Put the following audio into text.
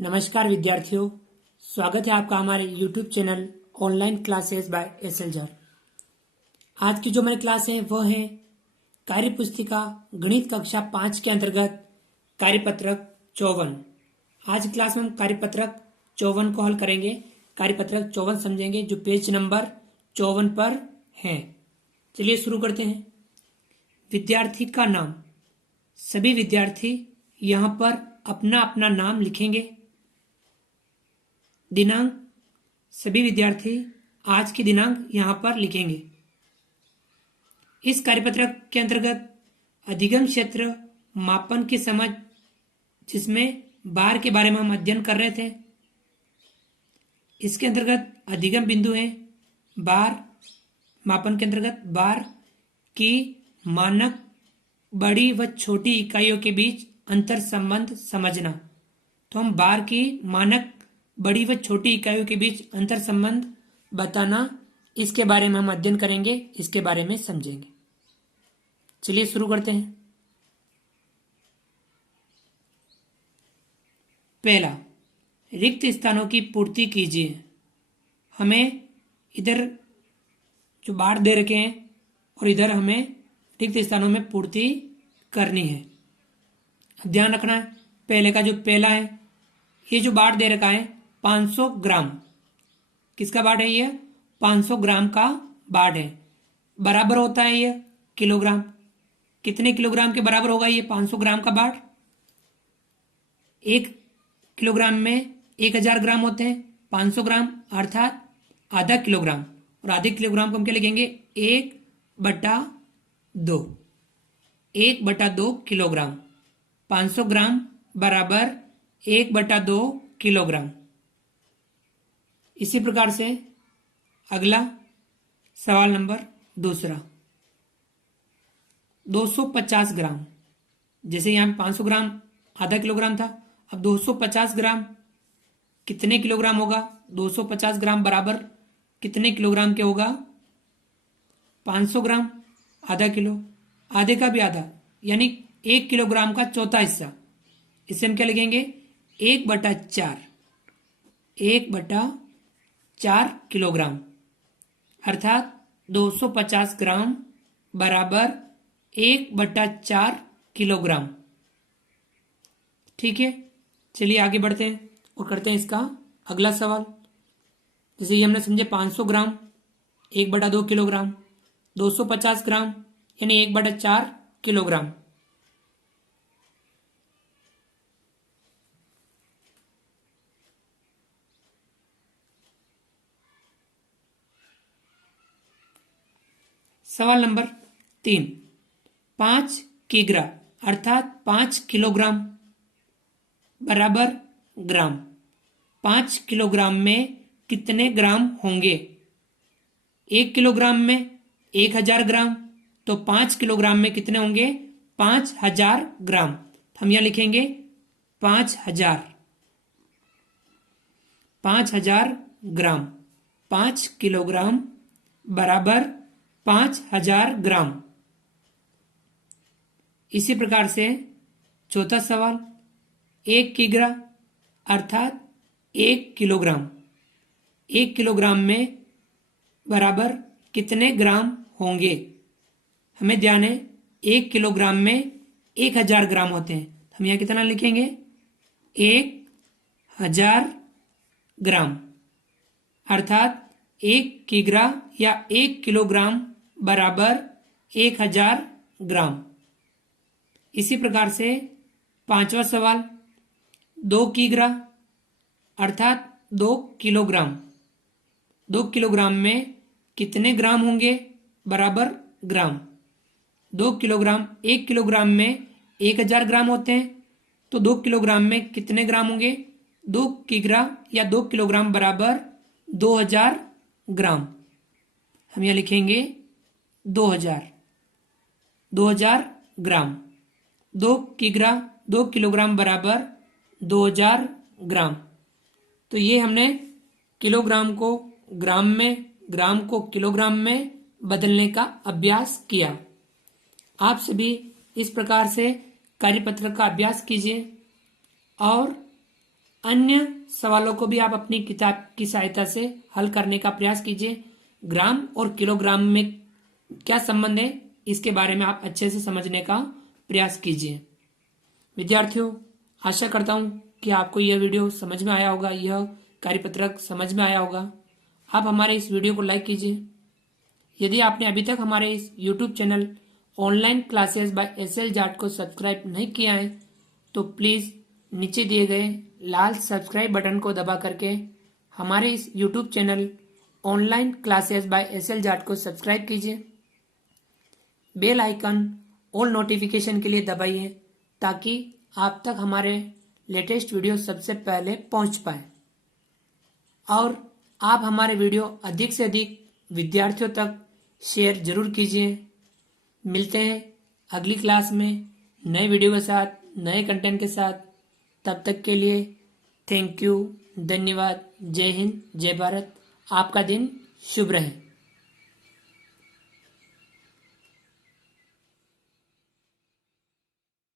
नमस्कार विद्यार्थियों, स्वागत है आपका हमारे YouTube channel online classes by एसएलजर। आज की जो मेरी क्लास है वह है कार्य पुस्तिका गणित कक्षा 5 के अंतर्गत कार्यपत्रक 54। आज क्लास में हम कार्यपत्रक 54 को हल करेंगे। कार्यपत्रक 54 समझेंगे जो पेज नंबर 54 पर है। चलिए शुरू करते हैं। विद्यार्थी का नाम। सभी विद्यार्थी यहाँ पर अपना अपना नाम लिखेंगे। दिनांक, सभी विद्यार्थी आज की दिनांक यहां पर लिखेंगे। इस कार्यपत्रक के अंतर्गत अधिगम क्षेत्र मापन की समझ, जिसमें बार के बारे में हम अध्ययन कर रहे थे, इसके अंतर्गत अधिगम बिंदु है बार। मापन के अंतर्गत बार की मानक बड़ी व छोटी इकाइयों के बीच अंतर संबंध समझना। तो हम बार की मानक बड़ी व छोटी इकाइयों के बीच अंतर संबंध बताना, इसके बारे में हम अध्ययन करेंगे, इसके बारे में समझेंगे। चलिए शुरू करते हैं। पहला, रिक्त स्थानों की पूर्ति कीजिए। हमें इधर जो बार दे रखे हैं और इधर हमें रिक्त स्थानों में पूर्ति करनी है। ध्यान रखना है, पहले का जो पहला है, ये जो बार दे रखा है 500 ग्राम, किसका बाट है? ये 500 ग्राम का बाट है। बराबर होता है ये किलोग्राम। कितने किलोग्राम के बराबर होगा ये 500 ग्राम का बाट? 1 किलोग्राम में 1000 ग्राम होते हैं। 500 ग्राम अर्थात आधा किलोग्राम, और आधे किलोग्राम को हम क्या लिखेंगे? 1/2। 1/2 किलोग्राम। 500 ग्राम बराबर 1/2 किलोग्राम। इसी प्रकार से अगला सवाल नंबर दूसरा, 250 ग्राम। जैसे यहां 500 ग्राम आधा किलोग्राम था, अब 250 ग्राम कितने किलोग्राम होगा? 250 ग्राम बराबर कितने किलोग्राम के होगा? 500 ग्राम आधा किलो, आधे का भी आधा, यानी 1 किलोग्राम का चौथा हिस्सा। इसे हम क्या लिखेंगे? 1/4। 1/4 किलोग्राम अर्थात 250 ग्राम बराबर 1/4 किलोग्राम। ठीक है, चलिए आगे बढ़ते हैं और करते हैं इसका अगला सवाल। जैसे ये हमने समझे 500 ग्राम 1/2 किलोग्राम, 250 ग्राम यानी 1/4 किलोग्राम। सवाल नंबर 3, 5 किग्रा अर्थात 5 किलोग्राम बराबर ग्राम। 5 किलोग्राम में कितने ग्राम होंगे? 1 किलोग्राम में 1000 ग्राम, तो 5 किलोग्राम में कितने होंगे? 5000 ग्राम। हम यहां लिखेंगे 5000। 5000 ग्राम। 5 किलोग्राम बराबर 5000 ग्राम। इसी प्रकार से चौथा सवाल, 1 किग्रा अर्थात 1 किलोग्राम। 1 किलोग्राम में बराबर कितने ग्राम होंगे? हमें ध्यान है 1 किलोग्राम में 1000 ग्राम होते हैं। हम यहां कितना लिखेंगे? 1000 ग्राम अर्थात 1 किग्रा या 1 किलोग्राम बराबर 1000 ग्राम। इसी प्रकार से पांचवा सवाल, 2 किग्रा अर्थात 2 किलोग्राम। 2 किलोग्राम में कितने ग्राम होंगे? बराबर ग्राम। 2 किलोग्राम, 1 किलोग्राम में 1000 ग्राम होते हैं, तो 2 किलोग्राम में कितने ग्राम होंगे? 2 किग्रा या 2 किलोग्राम बराबर 2000 ग्राम। हम यहां लिखेंगे 2000 ग्राम। 2 किग्रा 2 किलोग्राम बराबर 2000 ग्राम। तो ये हमने किलोग्राम को ग्राम में, ग्राम को किलोग्राम में बदलने का अभ्यास किया। आप सभी इस प्रकार से कार्यपत्रक का अभ्यास कीजिए और अन्य सवालों को भी आप अपनी किताब की सहायता से हल करने का प्रयास कीजिए। ग्राम और किलोग्राम में क्या संबंध है, इसके बारे में आप अच्छे से समझने का प्रयास कीजिए। विद्यार्थियों, आशा करता हूं कि आपको यह वीडियो समझ में आया होगा, यह कार्यपत्रक समझ में आया होगा। आप हमारे इस वीडियो को लाइक कीजिए। यदि आपने अभी तक हमारे इस YouTube channel online classes bye SL Jat को सब्सक्राइब नहीं किया है तो प्लीज़ नीचे दिए गए लाल सब्सक्राइब बटन को दबा करके हमारे इस YouTube channel online classes bye SL Jat को सब्सक्राइब कीजिए। बेल आइकन ऑल नोटिफिकेशन के लिए दबाइए ताकि आप तक हमारे लेटेस्ट वीडियो सबसे पहले पहुंच पाए और आप हमारे वीडियो अधिक से अधिक विद्यार्थियों तक शेयर जरूर कीजिए। मिलते हैं अगली क्लास में नए वीडियो के साथ, नए कंटेंट के साथ। तब तक के लिए थैंक यू, धन्यवाद। जय हिंद, जय भारत। आपका दिन शुभ रहे।